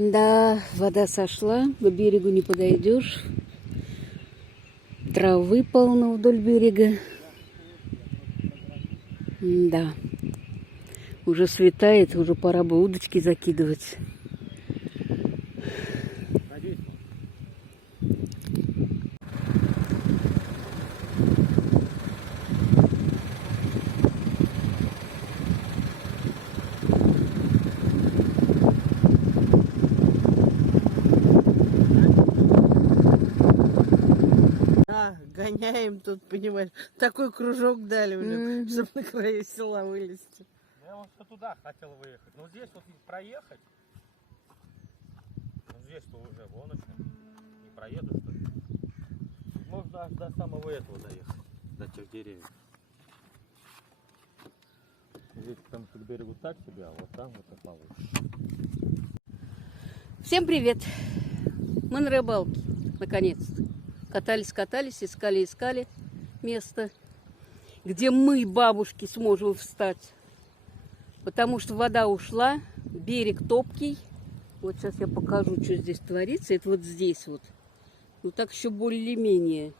Да, вода сошла, к берегу не подойдешь. Травы полно вдоль берега. Да, уже светает, уже пора бы удочки закидывать. Гоняем тут, понимаешь, такой кружок дали, блин, чтобы на краю села вылезти. Я вот туда хотел выехать, но здесь вот проехать, ну здесь-то уже вон еще, не проеду что ли. Можно аж до самого этого доехать, до тех деревьев. Здесь там к берегу так себе, а вот там вот и получше. Всем привет! Мы на рыбалке, наконец-то. Катались, искали место, где мы, бабушки, сможем встать. Потому что вода ушла, берег топкий. Вот сейчас я покажу, что здесь творится. Это вот здесь вот. Ну так еще более-менее.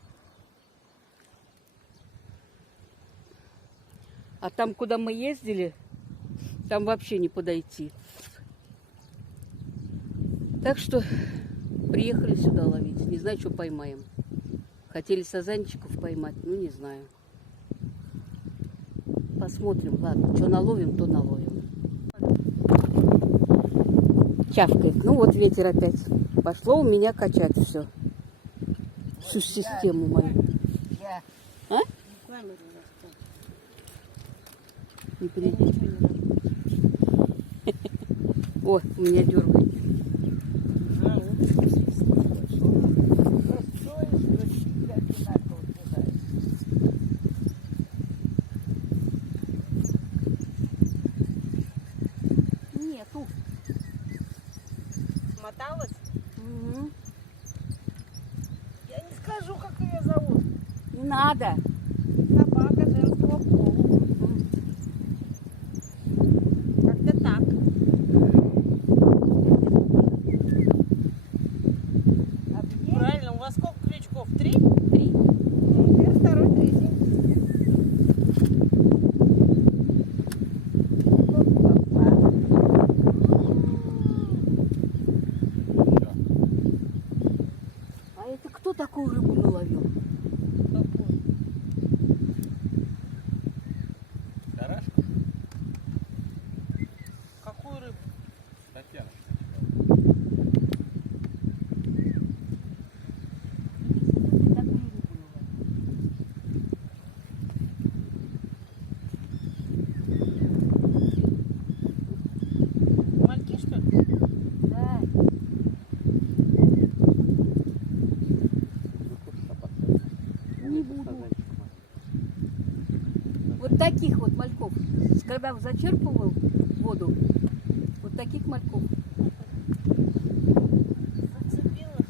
А там, куда мы ездили, там вообще не подойти. Так что приехали сюда ловить. Не знаю, что поймаем. Хотели сазанчиков поймать, ну не знаю. Посмотрим, ладно. Что наловим, то наловим. Чавкает. Ну вот ветер опять. Пошло у меня качать все. Всю систему мою. А? Не понимаю. О, у меня дергает. Нету. Моталась? Угу. Я не скажу, как ее зовут. Не надо. Собака женского пола. Как-то так. Правильно, у вас сколько крючков? 3? 3. Ну, теперь второй, третий. А это кто такую рыбу наловил? Какой? Карашка? Какую рыбу? Татьяна. Мальки, что ли? Да. Не буду. Вот таких вот мальков. Когда зачерпывал воду, вот таких мальков. Зацепила.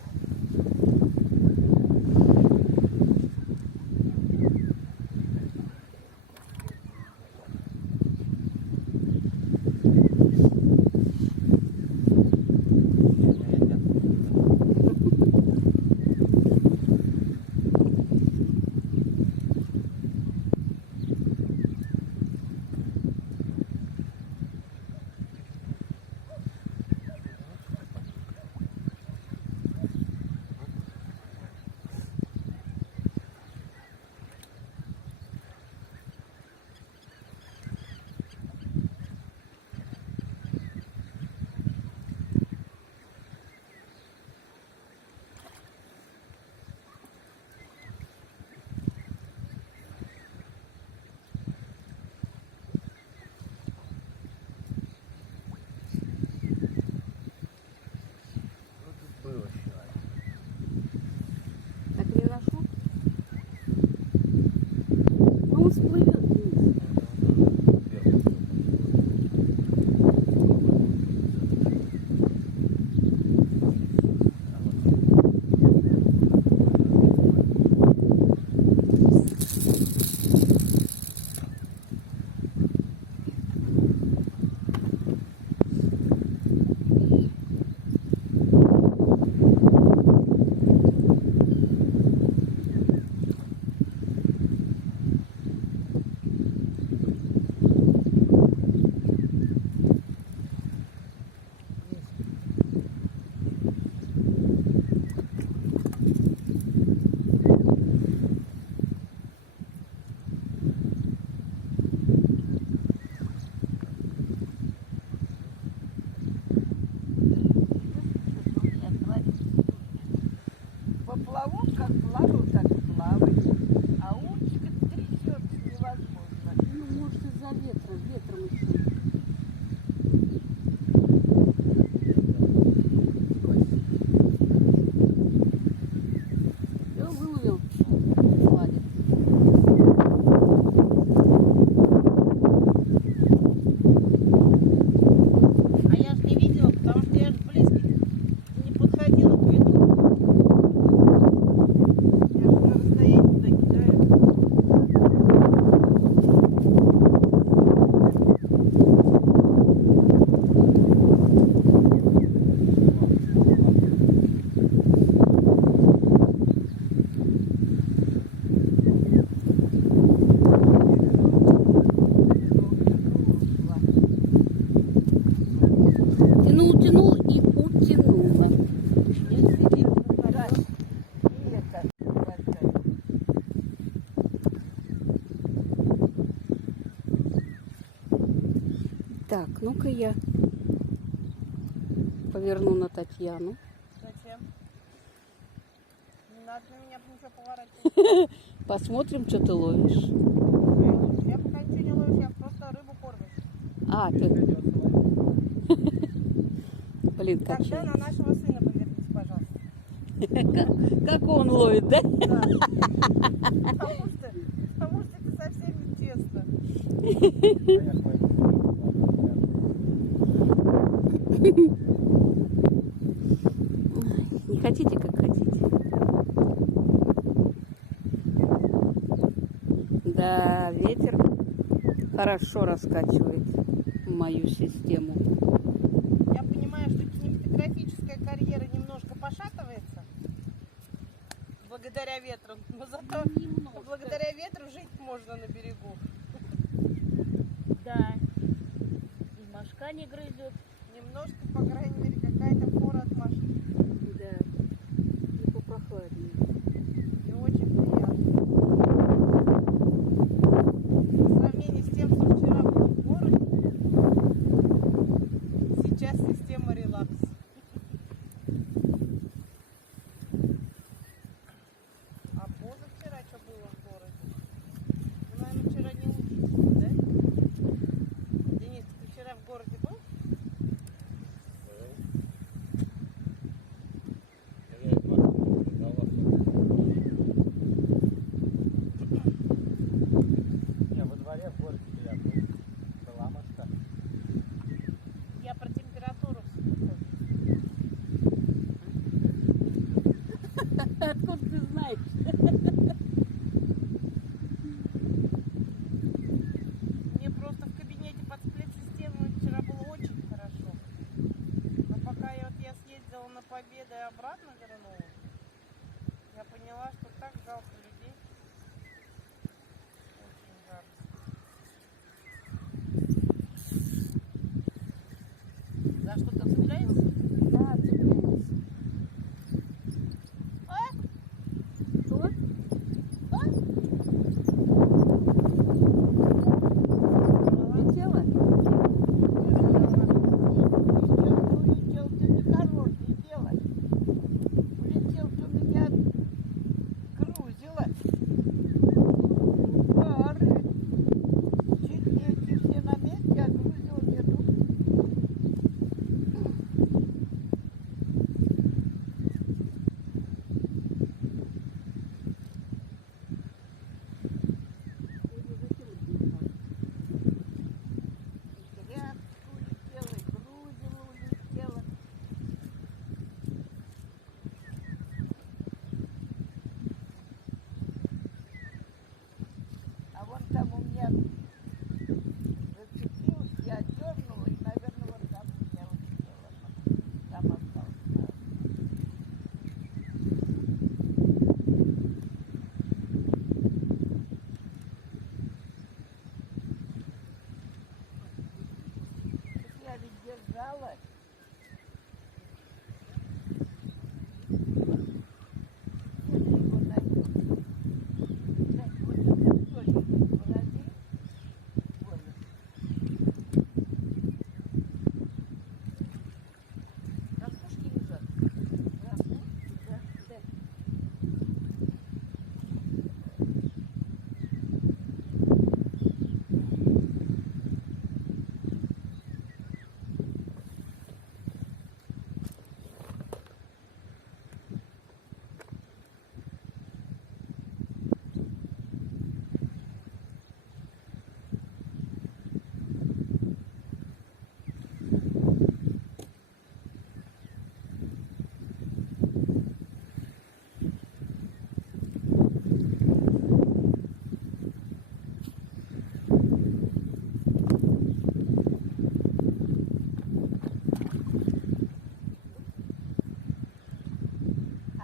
плавал, как плавать. А улочка трясет невозможно. Ну, может, из-за ветра, ветром еще. Все, выловил. Молодец. А я же не видела, потому что я же близко не подходила к ветру. Я же на расстоянии туда кидаю. Тянул, тянул и утянула. Так, ну-ка я поверну на Татьяну. Зачем? Не надо на меня ничего поворачивать. Посмотрим, что ты ловишь. Я пока ничего не ловишь, я просто рыбу кормлю. А, ты... Блин, как Тогда на нашего сына поверните, пожалуйста. как он ловит, да? Да. Потому что это совсем не честно. Не хотите, как хотите. Да, ветер хорошо раскачивает мою систему. Я понимаю, что кинематографическая карьера немножко пошатывается благодаря ветру, но зато благодаря ветру жить можно на берегу. Да. И мошка не грызет. Немножко, по крайней мере, какая-то фора от мошки. Да, и попрохладнее. И очень приятно. В сравнении с тем, что вчера было в городе, сейчас система релакс. А позавчера что было в городе? Ну, наверное, вчера не лучше, да? Денис, ты вчера в городе был?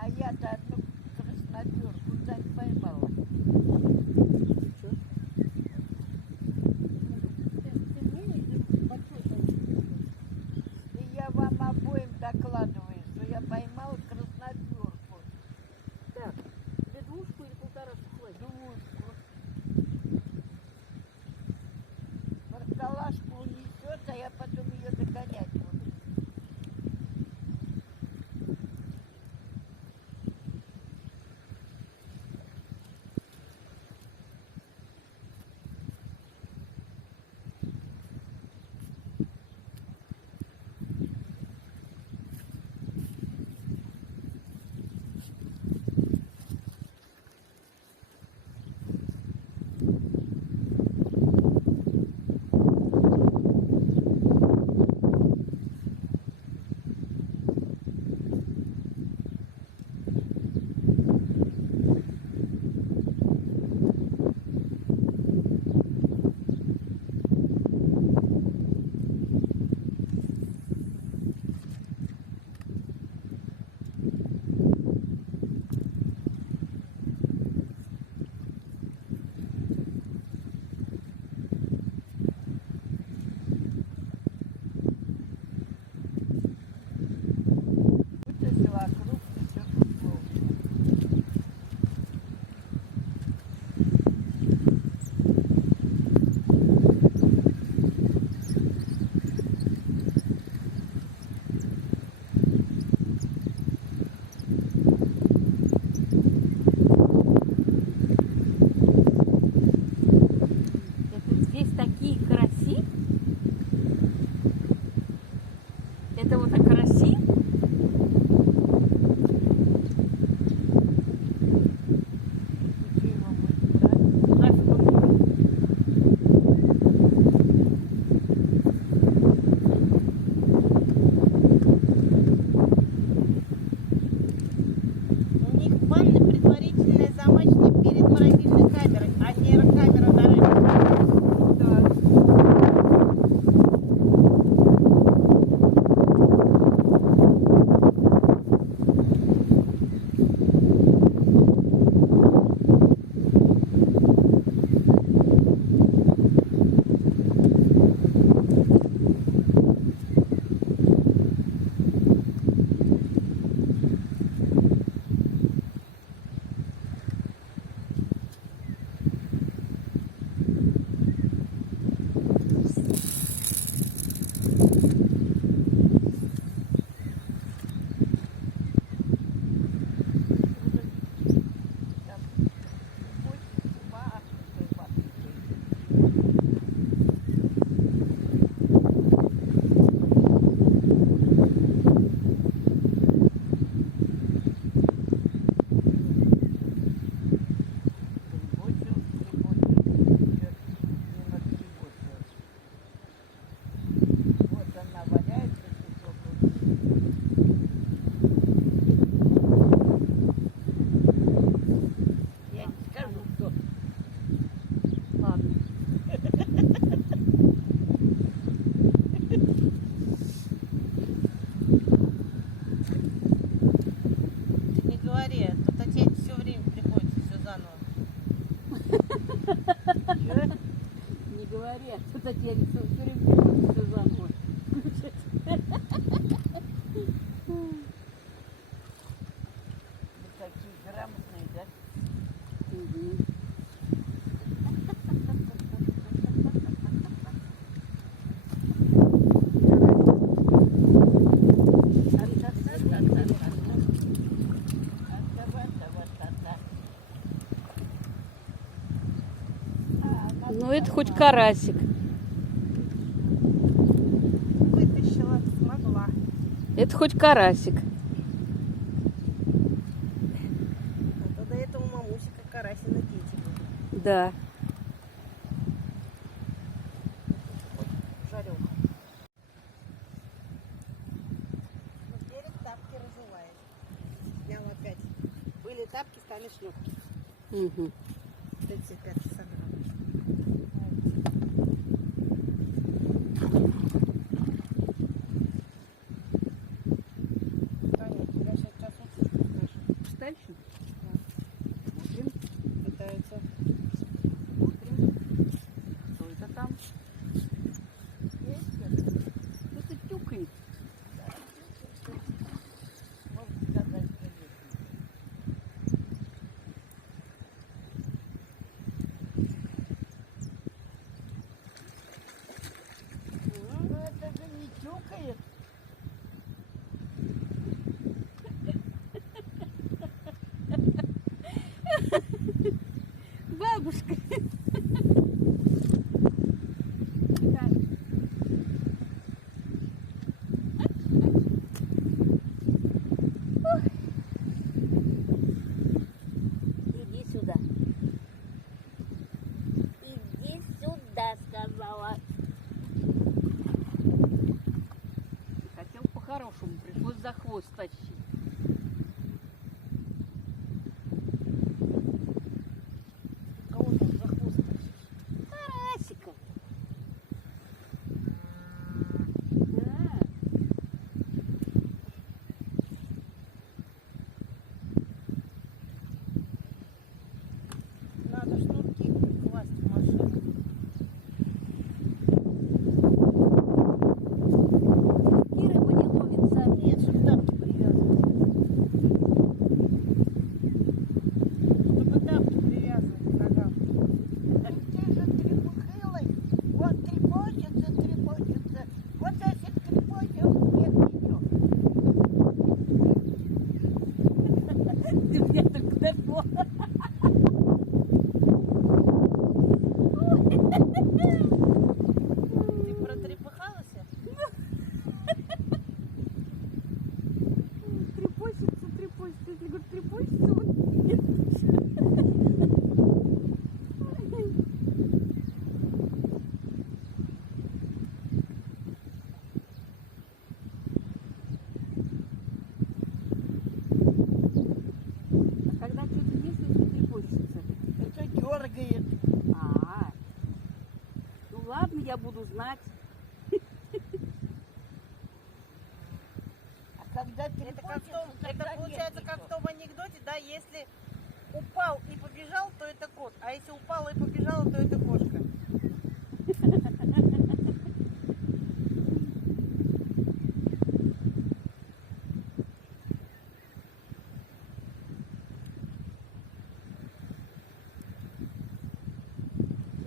А я-то одну красноперку так поймала. Чё? И я вам обоим докладываю, что я поймала красноперку. Так, тебе двушку или полторашку хватит? Двушку. Барталашку унесет, а я потом ее догонять буду. Все вокруг, все тут плохо. Это здесь такие караси? Это вот караси? Где его будет брать? Нафиг он нужен? У них ванны предварительная замочена перед морозильной камерой, а не камера заранее. Да. Там очень пахнет, пахнет. Грибочек, идет мимо грибочек. Вот она валяется, кусок. Я не скажу, кто. Ладно. Не говори, а то Татьяне все время приходится все заново. Не говори, а то Татьяне все время все заново включать. Вы такие грамотные, да? Мгм. Ну это хоть карасик. Вытащила, смогла. Это хоть карасик. А то до этого мамусика карасина дети были. Да. Жареха. Ну, берег тапки разувает. Снял опять. Были тапки, стали шлепки. Угу. 35 саграм. Таня, тебя сейчас час учишь, знаешь. дальше? Смотрим, Пытаются. смотрим. Что это там? Это тюкает. Ну это же не тюкает. Бабушка. Иди сюда. Иди сюда, сказала. Хотел по-хорошему, пришлось за хвост тащить. Кого там за хвост тащишь? Карасика. Надо шнурки класть в машину. И рыба не ловится. Нет, чтобы тапки привязывать. Чтобы тапки привязывать к ногам. Ты же трепухилась. Вот трепочется, трепочется. Вот если трепочется, он вверх идет. Ты меня только дошло. Ты протрепыхалась? Трепочется, трепочется. Если говорит, трепочется, вот нет. А когда что-то есть, это трепочется. Это дергает. А, ну ладно, я буду знать. А когда трепочется, это получается как в том анекдоте, да, если упал и побежал, то это кот, а если упала и побежала, то это кошка.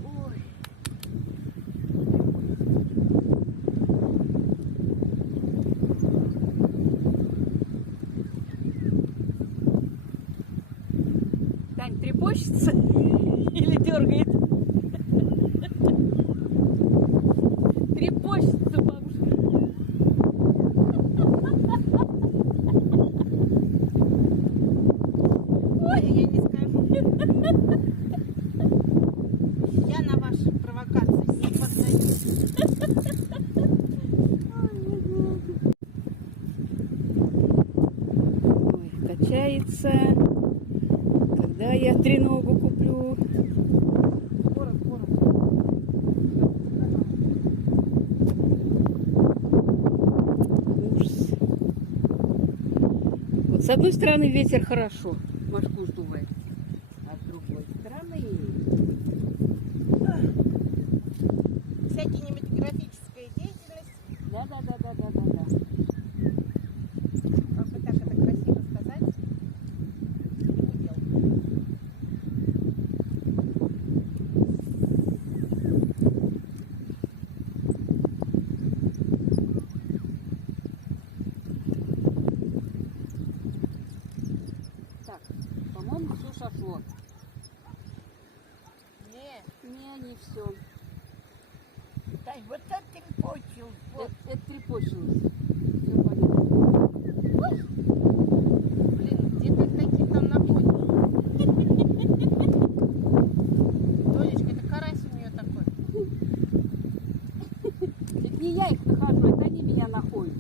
Ой. Тань, трепочется или дергает? Трепочется, бабушка. Ой, я не скажу. Я на ваши провокации не поддаюсь. Ой, качается. Когда я треногу куплю? Скоро, скоро. Ужас. Вот с одной стороны ветер хорошо, мошку сдувает. А с другой стороны... Вся кинематографическая деятельность, Да. как бы так это красиво сказать, удел. Так, по-моему, все сошло. Не, Не все. Тань, вот это трепочил. Вот. Это трепочилось. Все понятно. Блин, где ты таких там находишь? Толечка, это карась у нее такой. Это не я их нахожу, это они меня находят.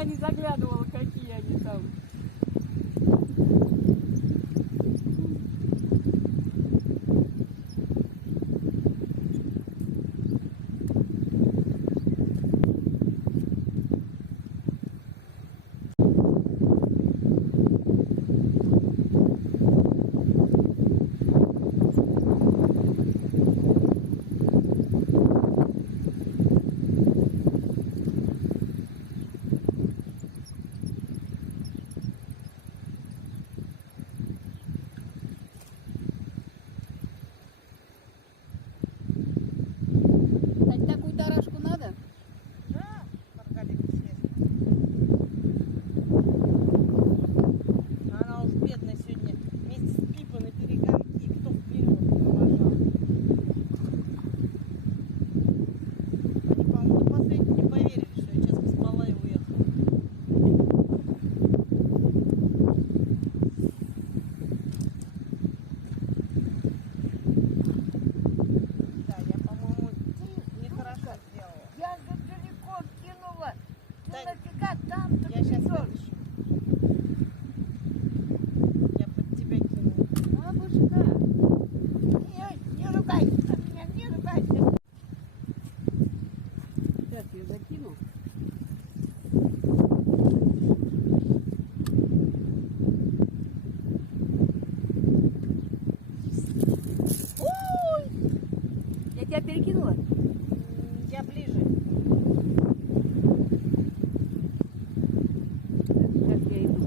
туда не заглядывала, какие они там. Тать, такую тарашку надо? Да, Маргарита съест. Она уж бедная сегодня вместе с Пипой на перегонки. Кто вперед провожал. Они, по-моему, последние не поверили, что я сейчас поспала и уехала. Да, я, по-моему, нехорошо сделала. Я же далеко кинула. Ну Да, нафига там-то Я сейчас придёшь? вытащу. Я под тебя кинула. Бабушка, не ругайся на меня, не ругайся. Сейчас я закину. Ой! Я тебя перекинула? Я ближе. Сейчас я иду.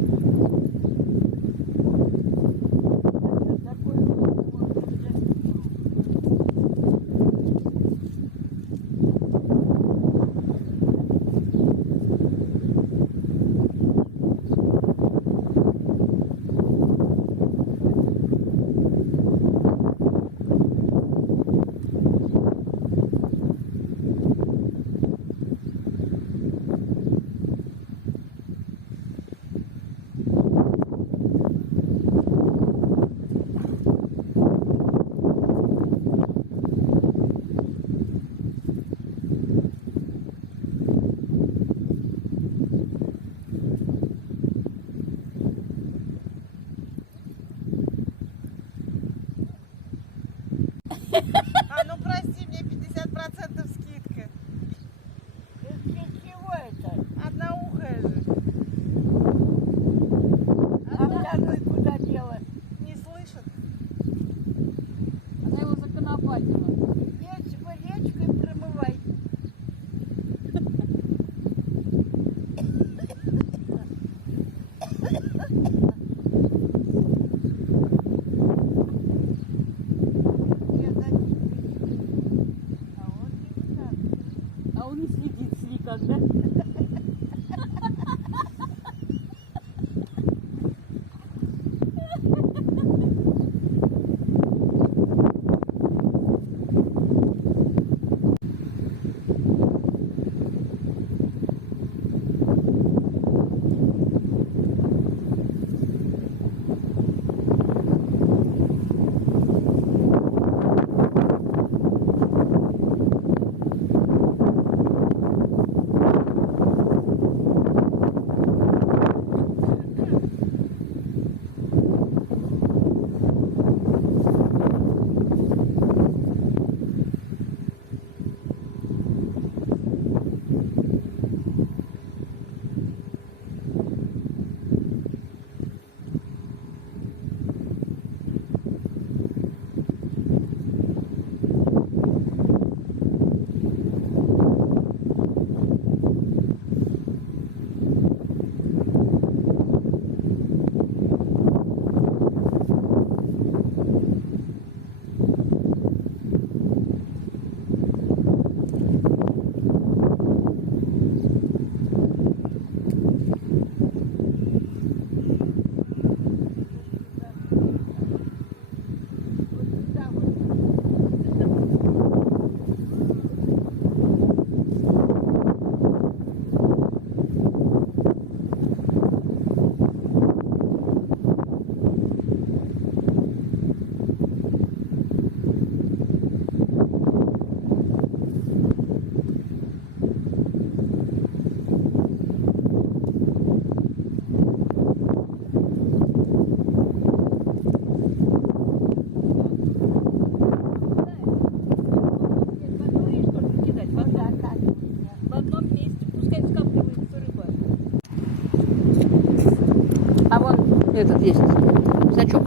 А ну прости, мне 50% скидка. Для чего это? Одноухая же. А второй куда дело? Не слышит? Она его законопатила. Весь в речкой промывай. Я за ним следила. А он не так. А он не следит никогда. В одном месте, пускай скапливается рыба. А вон этот есть, сачок.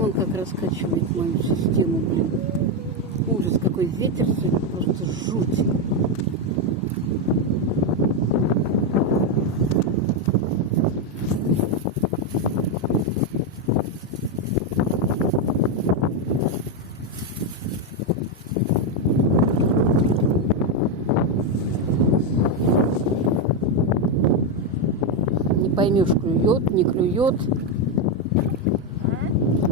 Он как раскачивает мою систему, блин. Ужас, какой ветер сегодня, просто жуть. Не поймешь, клюет, не клюет.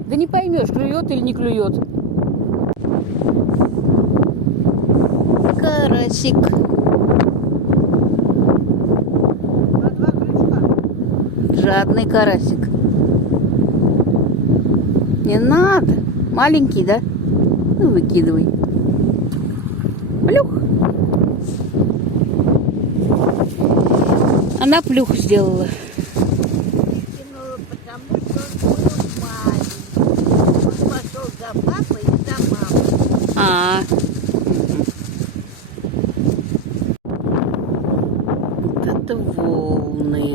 Да не поймешь, клюет или не клюет. Карасик. На 2 крючка. Жадный карасик. Не надо. Маленький, да? Ну, выкидывай. Плюх. Она плюх сделала. Кинула, потому что он был маленький. Он пошел за папой и за мамой. А. Вот это волны.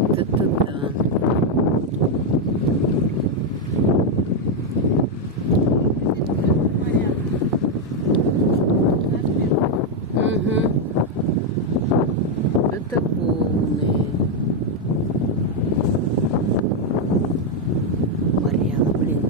Вот это да. Угу. Это волны. Моря, блин.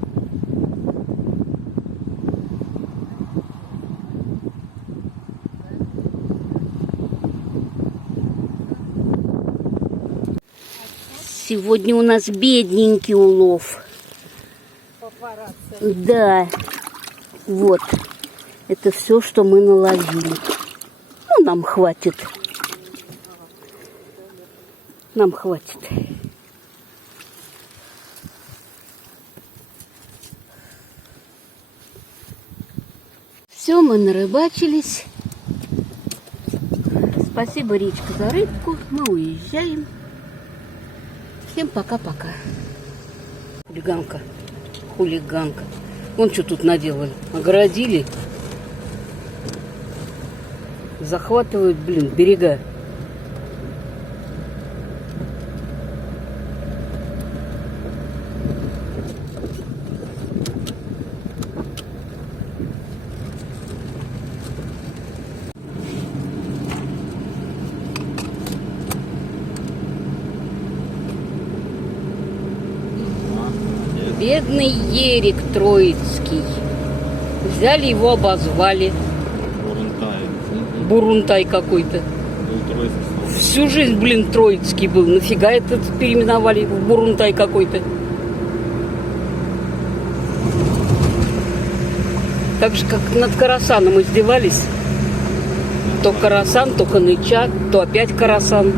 Сегодня у нас бедненький улов. Да. Вот. Это все, что мы наловили. Ну, нам хватит. Нам хватит. Все, мы нарыбачились. Спасибо, Речка, за рыбку. Мы уезжаем. Всем пока-пока. Хулиганка. Хулиганка. Вон что тут наделали. Огородили. Захватывают, блин, берега. Бедный Ерик Троицкий. Взяли его, обозвали. Бурунтай какой-то. Всю жизнь, блин, Троицкий был. Нафига этот переименовали в Бурунтай какой-то? Так же, как над Карасаном издевались. То Карасан, то Каныча, то опять Карасан.